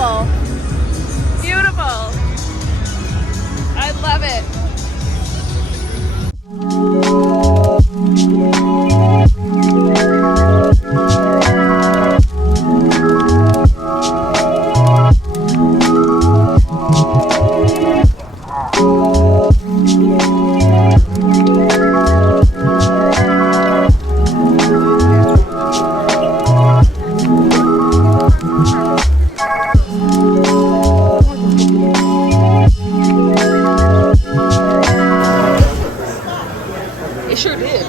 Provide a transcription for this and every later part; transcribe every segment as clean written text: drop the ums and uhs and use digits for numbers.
beautiful. Beautiful. I love it. It sure did.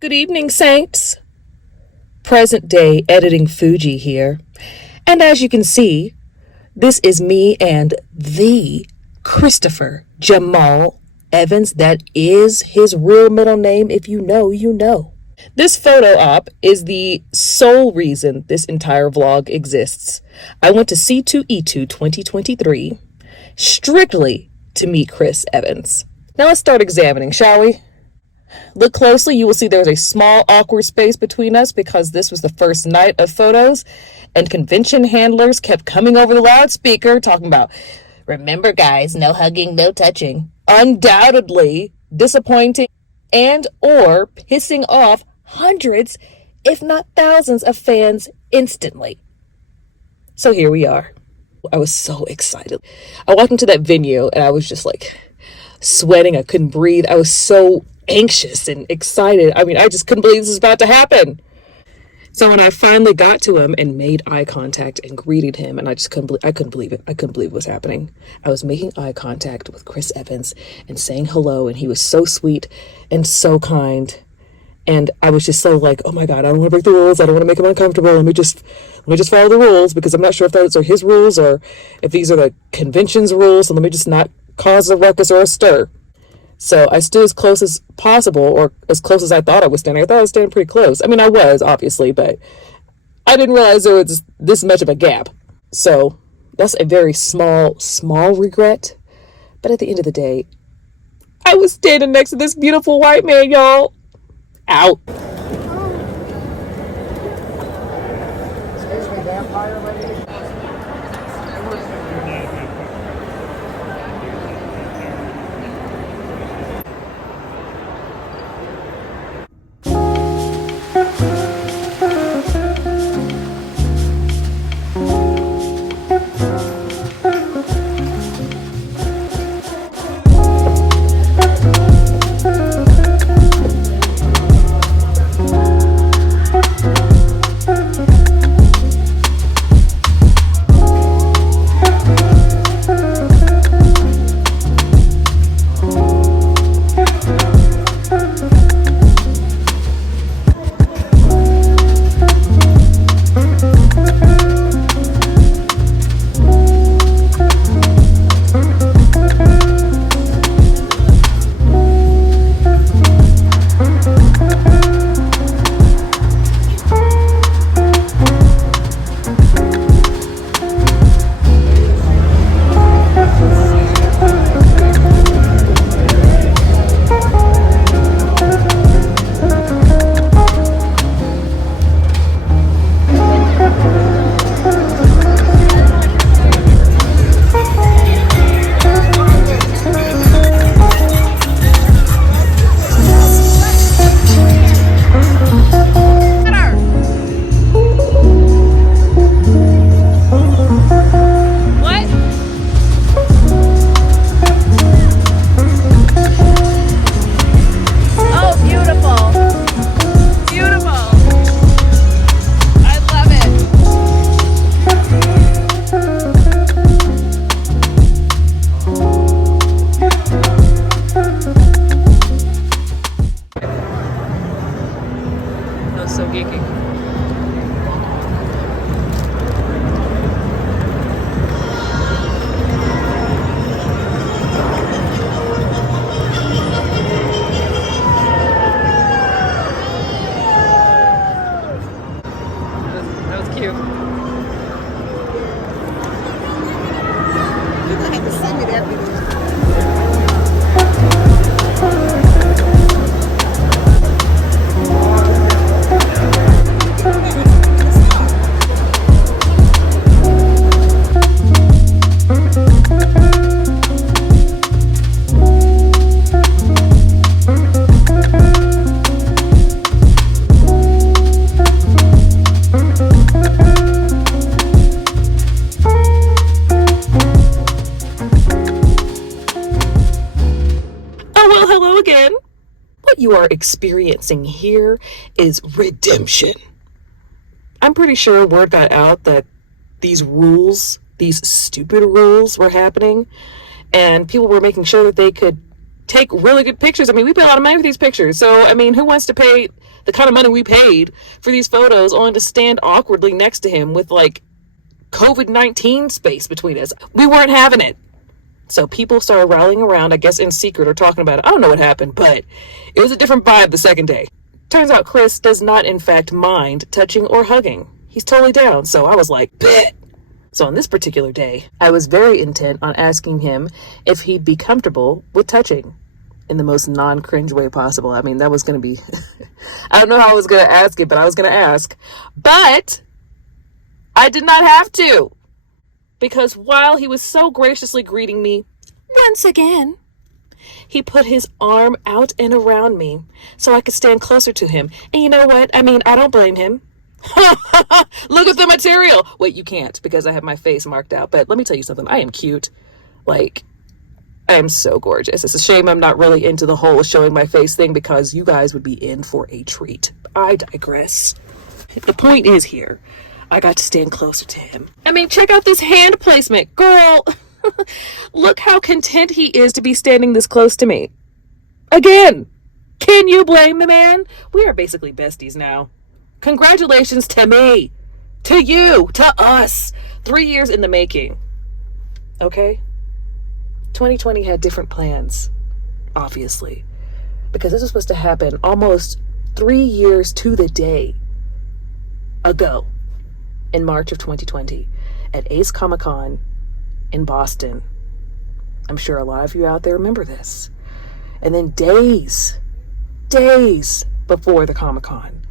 Good evening, Saints. Present day editing Fuji here. And as you can see, this is me and the Christopher Jamal Evans. That is his real middle name. If you know, you know. This photo op is the sole reason this entire vlog exists. I went to C2E2 2023 strictly to meet Chris Evans. Now let's start examining, shall we? Look closely, you will see there was a small awkward space between us because this was the first night of photos, and convention handlers kept coming over the loudspeaker talking about, remember guys, no hugging, no touching. Undoubtedly disappointing and or pissing off hundreds, if not thousands of fans instantly. So here we are. I was so excited. I walked into that venue and I was just like sweating. I couldn't breathe. I was so anxious and excited. I mean, I just couldn't believe this was about to happen. So when I finally got to him and made eye contact and greeted him, and I couldn't believe it. I couldn't believe what was happening. I was making eye contact with Chris Evans and saying hello, and he was so sweet and so kind. And I was just so like, oh my God, I don't want to break the rules. I don't want to make him uncomfortable. Let me just follow the rules, because I'm not sure if those are his rules or if these are the convention's rules. So let me just not cause a ruckus or a stir. So I stood as close as possible, or as close as I thought I was standing. I thought I was standing pretty close. I mean, I was, obviously, but I didn't realize there was this much of a gap. So that's a very small regret. But at the end of the day, I was standing next to this beautiful white man, y'all. Out. Excuse me, vampire lady. had to send me that video. Hello again. What you are experiencing here is redemption. I'm pretty sure word got out that these rules, these stupid rules were happening, and people were making sure that they could take really good pictures. I mean, we pay a lot of money for these pictures, so I mean, who wants to pay the kind of money we paid for these photos only to stand awkwardly next to him with like COVID-19 space between us? We weren't having it. So people started rallying around, I guess in secret, or talking about it. I don't know what happened, but it was a different vibe the second day. Turns out Chris does not, in fact, mind touching or hugging. He's totally down, so I was like, bet! So on this particular day, I was very intent on asking him if he'd be comfortable with touching in the most non-cringe way possible. I mean, that was going to be... I don't know how I was going to ask it, but I was going to ask. But I did not have to. Because while he was so graciously greeting me once again, he put his arm out and around me so I could stand closer to him. And you know what? I mean, I don't blame him. Look at the material. Wait, you can't because I have my face marked out. But let me tell you something. I am cute. Like, I am so gorgeous. It's a shame I'm not really into the whole showing my face thing because you guys would be in for a treat. I digress. The point is here, I got to stand closer to him. I mean, check out this hand placement. Girl, look how content he is to be standing this close to me. Again, can you blame the man? We are basically besties now. Congratulations to me, to you, to us. 3 years in the making. Okay? 2020 had different plans, obviously, because this was supposed to happen almost 3 years to the day ago. In March of 2020 at Ace Comic-Con in Boston. I'm sure a lot of you out there remember this. And then days before the Comic-Con,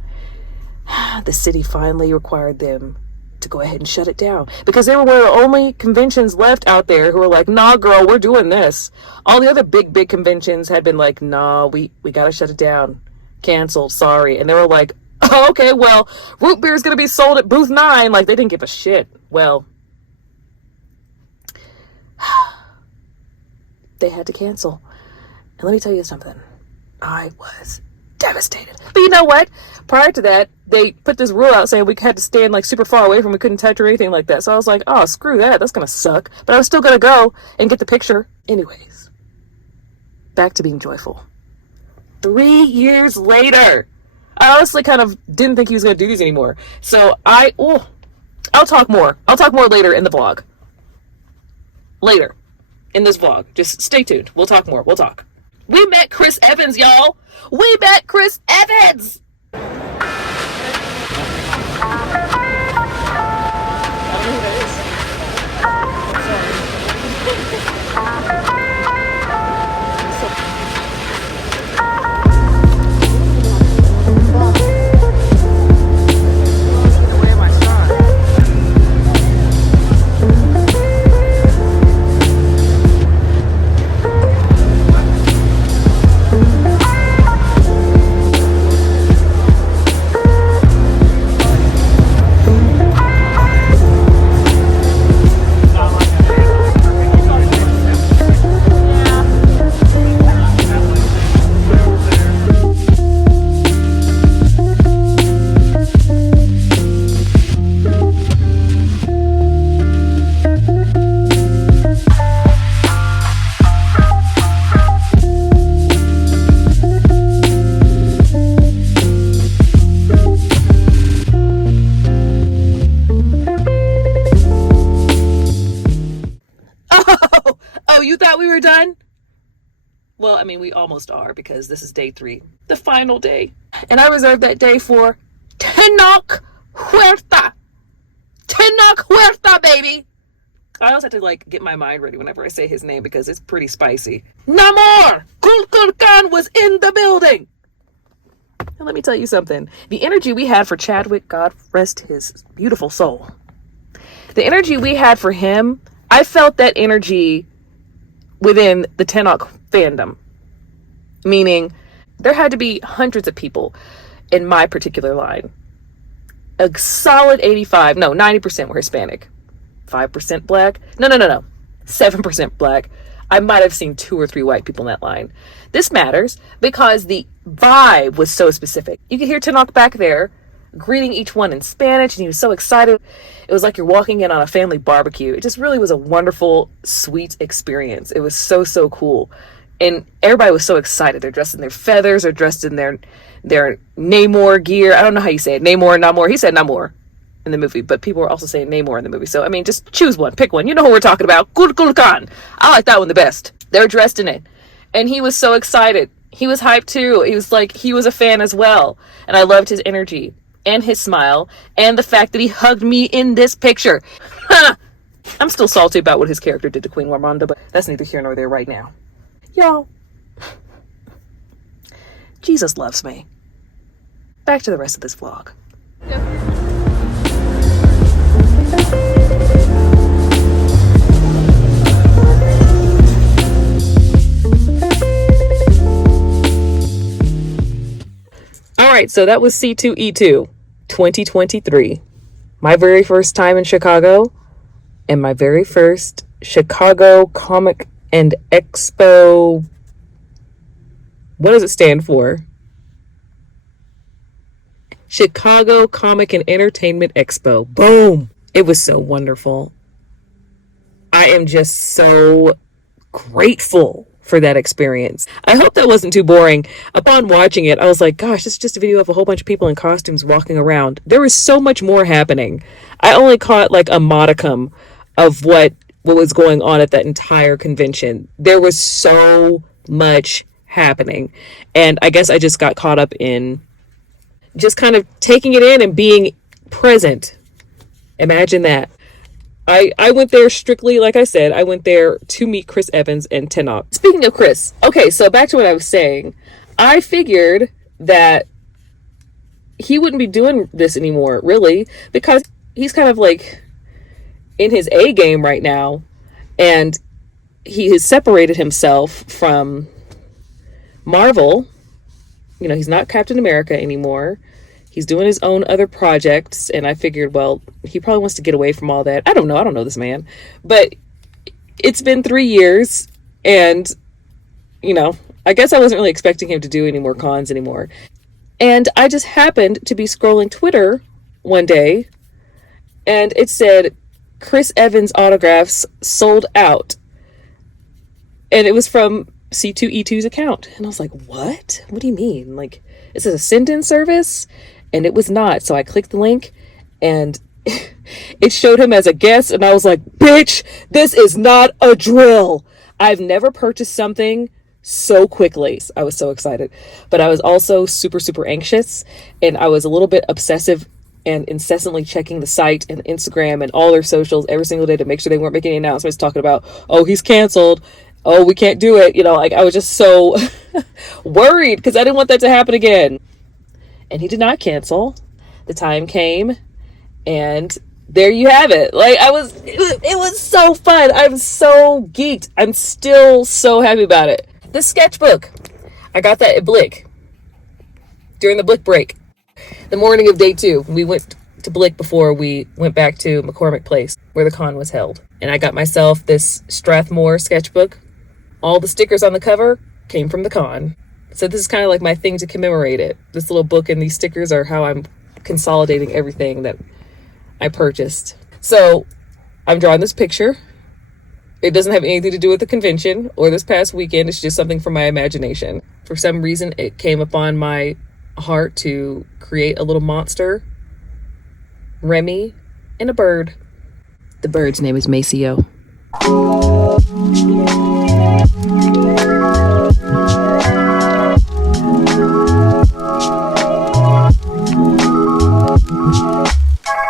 the city finally required them to go ahead and shut it down because they were one of the only conventions left out there who were like, nah, girl, we're doing this. All the other big conventions had been like, nah, we got to shut it down. Canceled, sorry. And they were like, oh, okay, well, root beer is going to be sold at booth 9. Like, they didn't give a shit. Well, they had to cancel. And let me tell you something. I was devastated. But you know what? Prior to that, they put this rule out saying we had to stand, like, super far away from, we couldn't touch or anything like that. So I was like, oh, screw that. That's going to suck. But I was still going to go and get the picture. Anyways, back to being joyful. 3 years later, I honestly kind of didn't think he was going to do these anymore. So I'll talk more. I'll talk more later in the vlog. Later in this vlog. Just stay tuned. We'll talk more. We'll talk. We met Chris Evans, y'all. We met Chris Evans. I don't know who that is. You thought we were done? Well, I mean, we almost are because this is day 3, the final day. And I reserved that day for Tenoch Huerta. Tenoch Huerta, baby. I always have to like get my mind ready whenever I say his name because it's pretty spicy. Namor Kulkulkan was in the building. And let me tell you something. The energy we had for Chadwick, God rest his beautiful soul. The energy we had for him, I felt that energy within the Tenok fandom. Meaning, there had to be hundreds of people in my particular line. A solid 90% were Hispanic. 5% black. No. 7% black. I might have seen 2 or 3 white people in that line. This matters because the vibe was so specific. You could hear Tenok back there greeting each one in Spanish, and he was so excited. It was like you're walking in on a family barbecue. It just really was a wonderful, sweet experience. It was so, so cool. And everybody was so excited. They're dressed in their feathers. They're dressed in their Namor gear. I don't know how you say it. Namor. He said Namor in the movie, but people were also saying Namor in the movie. So, I mean, just choose one. Pick one. You know who we're talking about. Kulkulkan. I like that one the best. They're dressed in it. And he was so excited. He was hyped too. He was like, he was a fan as well. And I loved his energy and his smile and the fact that he hugged me in this picture. I'm still salty about what his character did to Queen Ramonda, but that's neither here nor there right now. Y'all, Jesus loves me. Back to the rest of this vlog. Alright, so that was C2E2 2023. My very first time in Chicago and my very first Chicago Comic and Expo. What does it stand for? Chicago Comic and Entertainment Expo. Boom! It was so wonderful. I am just so grateful for that experience. I hope that wasn't too boring. Upon watching it, I was like, gosh, this is just a video of a whole bunch of people in costumes walking around. There was so much more happening. I only caught like a modicum of what was going on at that entire convention. There was so much happening. And I guess I just got caught up in just kind of taking it in and being present. Imagine that. I went there strictly, like I said, I went there to meet Chris Evans and Tenok. Speaking of Chris, okay, so back to what I was saying. I figured that he wouldn't be doing this anymore, really, because he's kind of like in his A game right now, and he has separated himself from Marvel. You know, he's not Captain America anymore. He's doing his own other projects, and I figured, well, he probably wants to get away from all that. I don't know this man. But it's been 3 years, and, you know, I guess I wasn't really expecting him to do any more cons anymore. And I just happened to be scrolling Twitter one day, and it said, Chris Evans autographs sold out. And it was from C2E2's account. And I was like, what? What do you mean? Like, is it a send-in service? And it was not. So I clicked the link and it showed him as a guest. And I was like, bitch, this is not a drill. I've never purchased something so quickly. I was so excited. But I was also super, super anxious. And I was a little bit obsessive and incessantly checking the site and Instagram and all their socials every single day to make sure they weren't making any announcements talking about, oh, he's canceled. Oh, we can't do it. You know, like I was just so worried because I didn't want that to happen again. And he did not cancel. The time came and there you have it. Like it was so fun. I'm so geeked. I'm still so happy about it. The sketchbook. I got that at Blick during the Blick break. The morning of day 2, we went to Blick before we went back to McCormick Place where the con was held. And I got myself this Strathmore sketchbook. All the stickers on the cover came from the con. So this is kind of like my thing to commemorate it. This little book and these stickers are how I'm consolidating everything that I purchased. So I'm drawing this picture. It doesn't have anything to do with the convention or this past weekend. It's just something from my imagination. For some reason, it came upon my heart to create a little monster, Remy, and a bird. The bird's name is Maceo.